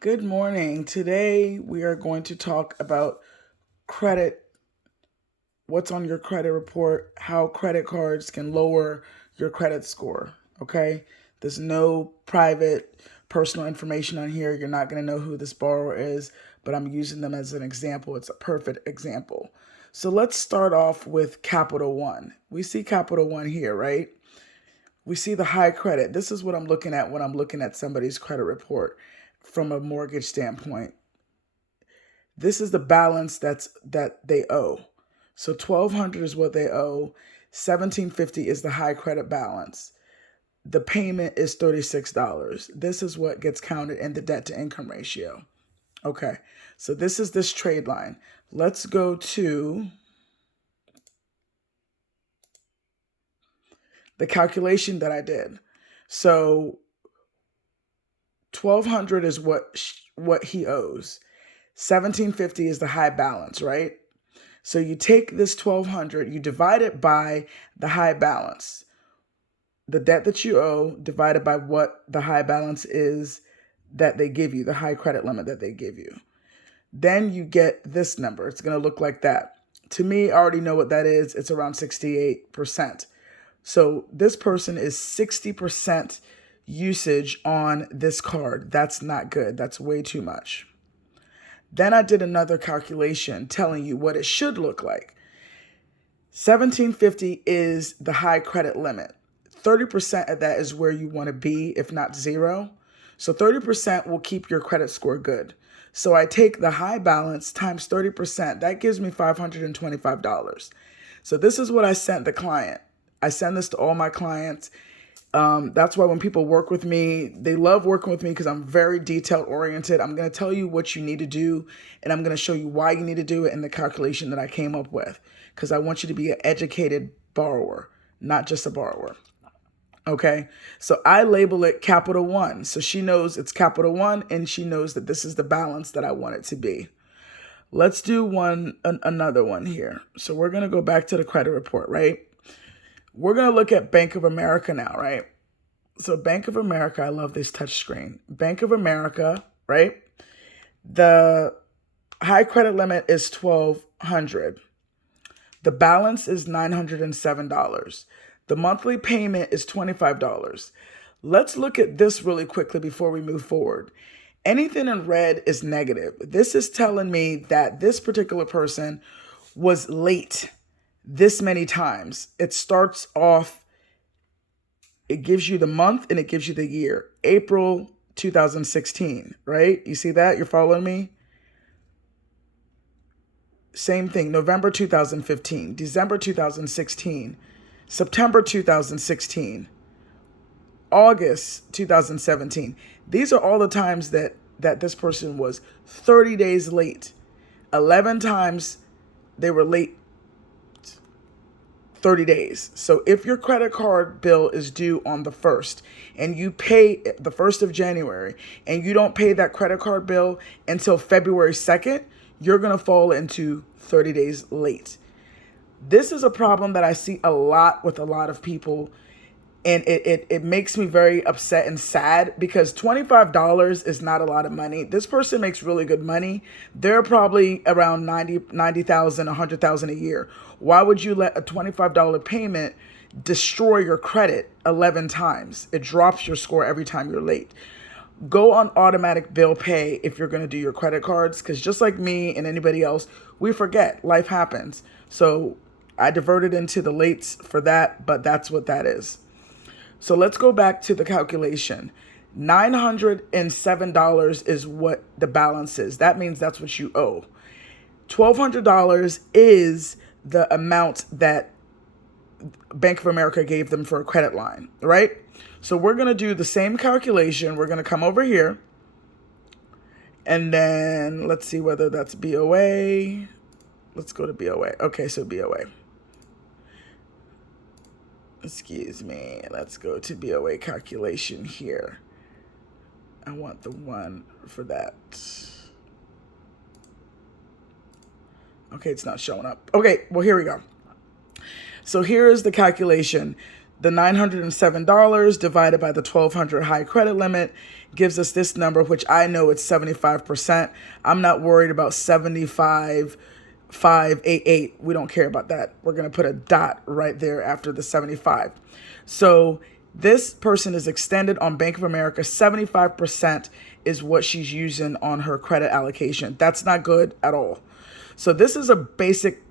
Good morning. Today we are going to talk about credit, what's on your credit report, how credit cards can lower your credit score. Okay? There's no private personal information on here. You're not going to know who this borrower is, but I'm using them as an example. It's a perfect example. So let's start off with Capital One. We see Capital One here, right? We see the high credit. This is what I'm looking at when I'm looking at somebody's credit report from a mortgage standpoint. This is the balance that they owe. So 1,200 is what they owe. 1,750 is the high credit balance. The payment is $36. This is what gets counted in the debt to income ratio. Okay, so this is this trade line. Let's go to the calculation that I did. So 1,200 is what he owes. 1,750 is the high balance, right? So you take this 1,200, you divide it by the high balance, the debt that you owe divided by what the high balance is that they give you, the high credit limit that they give you. Then you get this number. It's going to look like that. To me, I already know what that is. It's around 68%. So this person is 60% usage on this card. That's not good. That's way too much. Then I did another calculation telling you what it should look like. 1,750 is the high credit limit. 30% of that is where you want to be, if not zero. So 30% will keep your credit score good. So I take the high balance times 30%. That gives me $525. So this is what I sent the client. I send this to all my clients. That's why when people work with me, they love working with me because I'm very detailed oriented. I'm going to tell you what you need to do, and I'm going to show you why you need to do it in the calculation that I came up with, because I want you to be an educated borrower, not just a borrower. Okay, so I label it Capital One. So she knows it's Capital One, and she knows that this is the balance that I want it to be. Let's do another one here. So we're going to go back to the credit report, right? We're going to look at Bank of America now, right? So Bank of America, I love this touch screen. Bank of America, right? The high credit limit is $1,200. The balance is $907. The monthly payment is $25. Let's look at this really quickly before we move forward. Anything in red is negative. This is telling me that this particular person was late this many times. It starts off, it gives you the month and it gives you the year. April 2016, right? You see that? You're following me? Same thing, November 2015, December 2016, September 2016, August 2017. These are all the times that this person was 30 days late. 11 times they were late 30 days. So if your credit card bill is due on the 1st and you pay the 1st of January and you don't pay that credit card bill until February 2nd, you're going to fall into 30 days late. This is a problem that I see a lot with a lot of people, and it makes me very upset and sad because $25 is not a lot of money. This person makes really good money. They're probably around 90,000, 100,000 a year. Why would you let a $25 payment destroy your credit 11 times? It drops your score every time you're late. Go on automatic bill pay if you're going to do your credit cards, because just like me and anybody else, we forget. Life happens. So I diverted into the lates for that, but that's what that is. So let's go back to the calculation. $907 is what the balance is. That means that's what you owe. $1,200 is the amount that Bank of America gave them for a credit line, right? So we're going to do the same calculation. We're going to come over here, and then let's see whether that's BOA. Let's go to BOA. Okay, so BOA. Excuse me. Let's go to BOA calculation here. I want the one for that. Okay, it's not showing up. Okay, well, here we go. So here is the calculation. The $907 divided by the 1,200 high credit limit gives us this number, which I know it's 75%. I'm not worried about 75,588. We don't care about that. We're going to put a dot right there after the 75. So this person is extended on Bank of America. 75% is what she's using on her credit allocation. That's not good at all. So this is a basic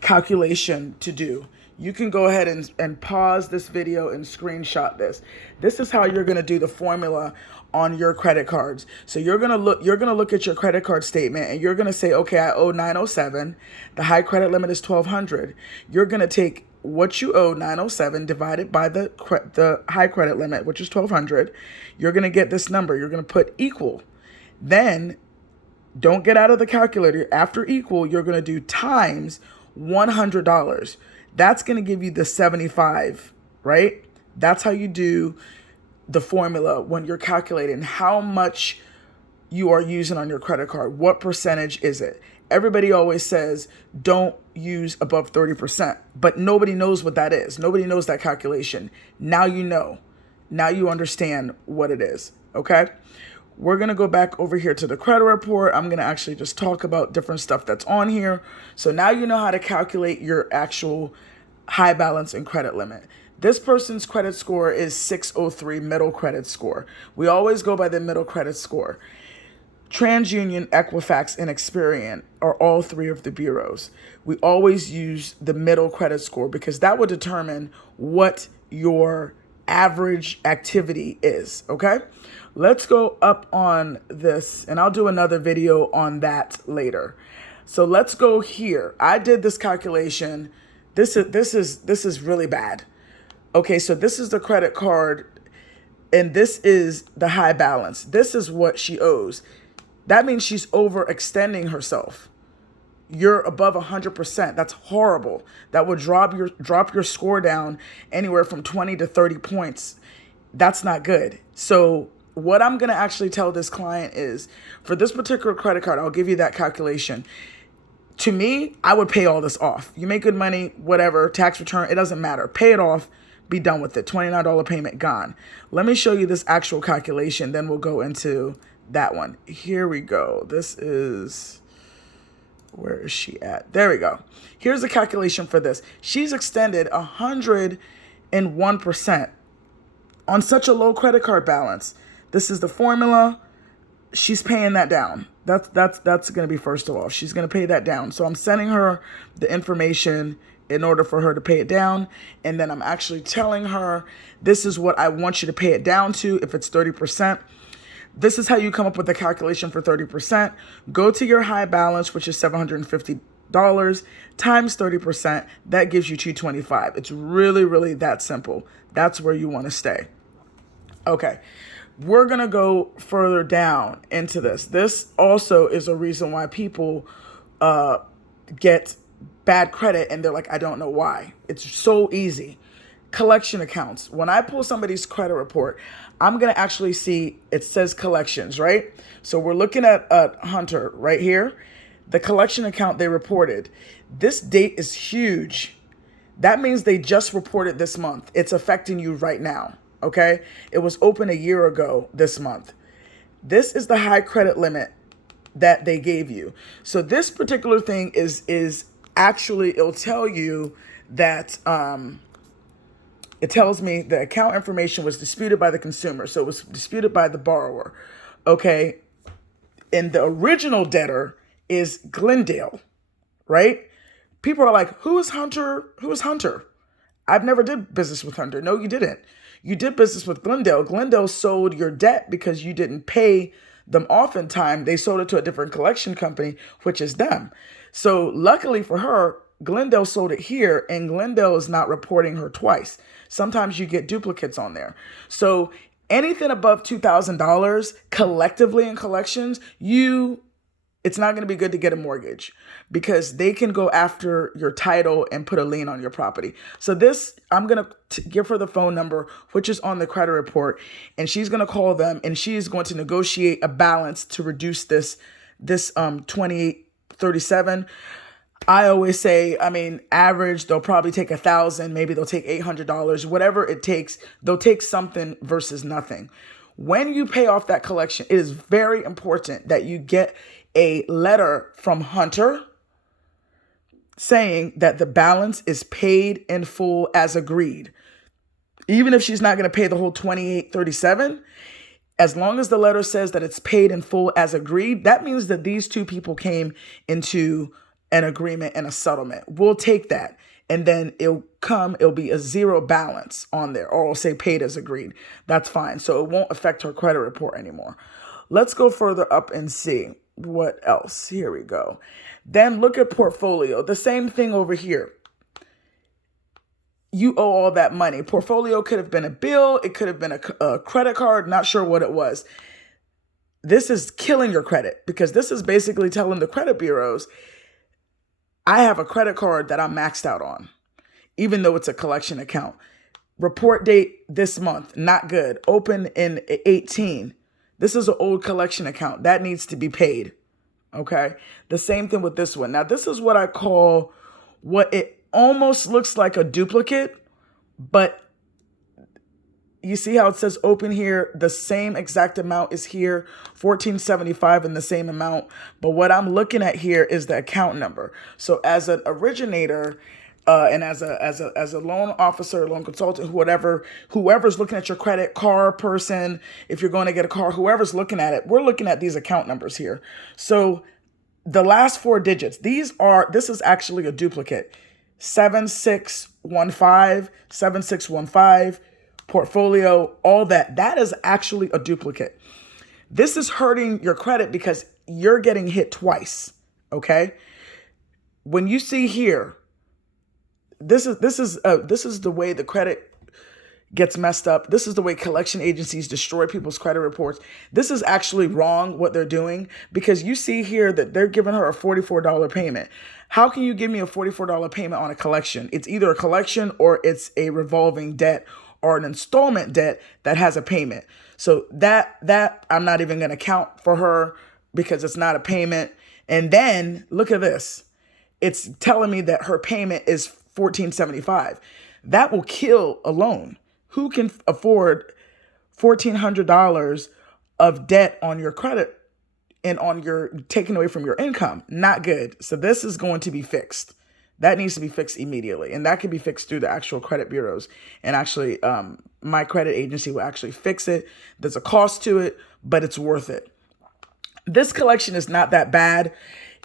calculation to do. You can go ahead and pause this video and screenshot this. This is how you're going to do the formula on your credit cards. So you're going to look at your credit card statement and you're going to say, okay, I owe 907. The high credit limit is 1,200. You're going to take what you owe, 907, divided by the high credit limit, which is 1,200. You're going to get this number. You're going to put equal. Then don't get out of the calculator. After equal, you're going to do times $100. That's going to give you the 75, right? That's how you do the formula when you're calculating how much you are using on your credit card. What percentage is it? Everybody always says don't use above 30%, but nobody knows what that is. Nobody knows that calculation. Now you know. Now you understand what it is, okay? We're going to go back over here to the credit report. I'm going to actually just talk about different stuff that's on here. So now you know how to calculate your actual high balance and credit limit. This person's credit score is 603, middle credit score. We always go by the middle credit score. TransUnion, Equifax, and Experian are all three of the bureaus. We always use the middle credit score because that will determine what your average activity is, okay? Let's go up on this, and I'll do another video on that later. So let's go here. I did this calculation. This is really bad. Okay, so this is the credit card, and this is the high balance. This is what she owes. That means she's overextending herself. You're above 100%. That's horrible. That would drop your score down anywhere from 20 to 30 points. That's not good. So what I'm going to actually tell this client is, for this particular credit card, I'll give you that calculation. To me, I would pay all this off. You make good money, whatever, tax return, it doesn't matter. Pay it off, be done with it. $29 payment gone. Let me show you this actual calculation, then we'll go into that one. Here we go. This is, where is she at? There we go. Here's the calculation for this. She's extended 101% on such a low credit card balance. This is the formula. She's paying that down. That's going to be first of all. She's going to pay that down. So I'm sending her the information in order for her to pay it down. And then I'm actually telling her, this is what I want you to pay it down to if it's 30%. This is how you come up with the calculation for 30%. Go to your high balance, which is $750, times 30%. That gives you $225. It's really, really that simple. That's where you want to stay. Okay. We're going to go further down into this. This also is a reason why people get bad credit and they're like, I don't know why. It's so easy. Collection accounts. When I pull somebody's credit report, I'm going to actually see it says collections, right? So we're looking at Hunter right here. The collection account they reported. This date is huge. That means they just reported this month. It's affecting you right now. Okay, it was open a year ago this month. This is the high credit limit that they gave you. So this particular thing is actually, it'll tell you that it tells me the account information was disputed by the consumer. So it was disputed by the borrower. Okay, and the original debtor is Glendale, right? People are like, who is Hunter? Who is Hunter? I've never did business with Hunter. No, you didn't. You did business with Glendale. Glendale sold your debt because you didn't pay them off in time. They sold it to a different collection company, which is them. So luckily for her, Glendale sold it here, and Glendale is not reporting her twice. Sometimes you get duplicates on there. So anything above $2,000 collectively in collections, it's not going to be good to get a mortgage because they can go after your title and put a lien on your property. So this, I'm going to give her the phone number, which is on the credit report, and she's going to call them, and she is going to negotiate a balance to reduce this 2837. I always say, I mean, average, they'll probably take 1,000, maybe they'll take $800, whatever it takes. They'll take something versus nothing. When you pay off that collection, it is very important that you get a letter from Hunter saying that the balance is paid in full as agreed. Even if she's not going to pay the whole $28.37, as long as the letter says that it's paid in full as agreed, that means that these two people came into an agreement and a settlement. We'll take that. And then it'll be a zero balance on there, or it'll say paid as agreed. That's fine. So it won't affect her credit report anymore. Let's go further up and see what else. Here we go. Then look at portfolio. The same thing over here. You owe all that money. Portfolio could have been a bill. It could have been a credit card. Not sure what it was. This is killing your credit, because this is basically telling the credit bureaus, I have a credit card that I'm maxed out on, even though it's a collection account. Report date this month, not good. Open in 18. This is an old collection account. That needs to be paid. Okay? The same thing with this one. Now, this is what I call what it almost looks like a duplicate, but you see how it says open here? The same exact amount is here, $14.75 in the same amount. But what I'm looking at here is the account number. So as an originator, and as a loan officer, loan consultant, whoever's looking at your credit, car person, if you're going to get a car, whoever's looking at it, we're looking at these account numbers here. So the last four digits, this is actually a duplicate. 7615, 7615, portfolio, all that is actually a duplicate. This is hurting your credit because you're getting hit twice. Okay. When you see here, this is the way the credit gets messed up. This is the way collection agencies destroy people's credit reports. This is actually wrong what they're doing, because you see here that they're giving her a $44 payment. How can you give me a $44 payment on a collection? It's either a collection or it's a revolving debt or an installment debt that has a payment. So that I'm not even going to count for her because it's not a payment. And then look at this. It's telling me that her payment is $14.75. That will kill a loan. Who can afford $1,400 of debt on your credit and on your taken away from your income? Not good. So this is going to be fixed. That needs to be fixed immediately. And that can be fixed through the actual credit bureaus. And actually, my credit agency will actually fix it. There's a cost to it, but it's worth it. This collection is not that bad.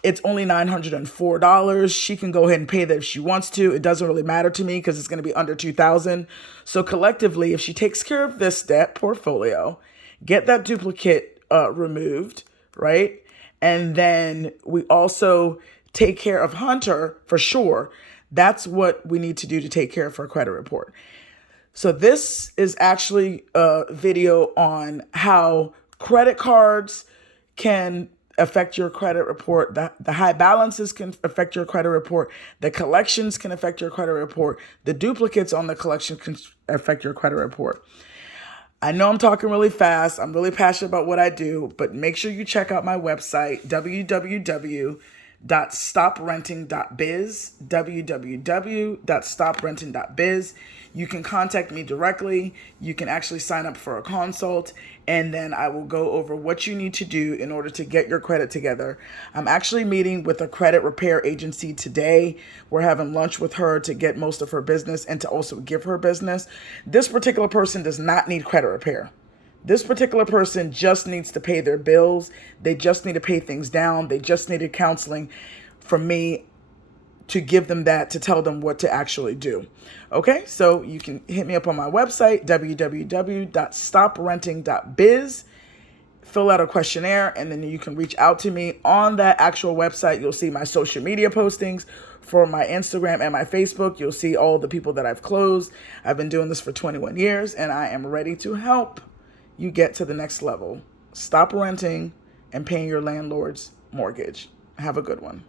It's only $904. She can go ahead and pay that if she wants to. It doesn't really matter to me because it's going to be under $2,000. So collectively, if she takes care of this debt portfolio, get that duplicate removed, right? And then we also take care of Hunter for sure. That's what we need to do to take care of her credit report. So this is actually a video on how credit cards can affect your credit report. The high balances can affect your credit report. The collections can affect your credit report. The duplicates on the collection can affect your credit report. I know I'm talking really fast. I'm really passionate about what I do, but make sure you check out my website, www.stoprenting.biz, www.stoprenting.biz. You can contact me directly. You can actually sign up for a consult, and then I will go over what you need to do in order to get your credit together. I'm actually meeting with a credit repair agency today. We're having lunch with her to get most of her business and to also give her business. This particular person does not need credit repair. This particular person just needs to pay their bills. They just need to pay things down. They just needed counseling from me to give them that, to tell them what to actually do. Okay, so you can hit me up on my website, www.stoprenting.biz. Fill out a questionnaire, and then you can reach out to me. On that actual website, you'll see my social media postings for my Instagram and my Facebook. You'll see all the people that I've closed. I've been doing this for 21 years, and I am ready to help you get to the next level. Stop renting and paying your landlord's mortgage. Have a good one.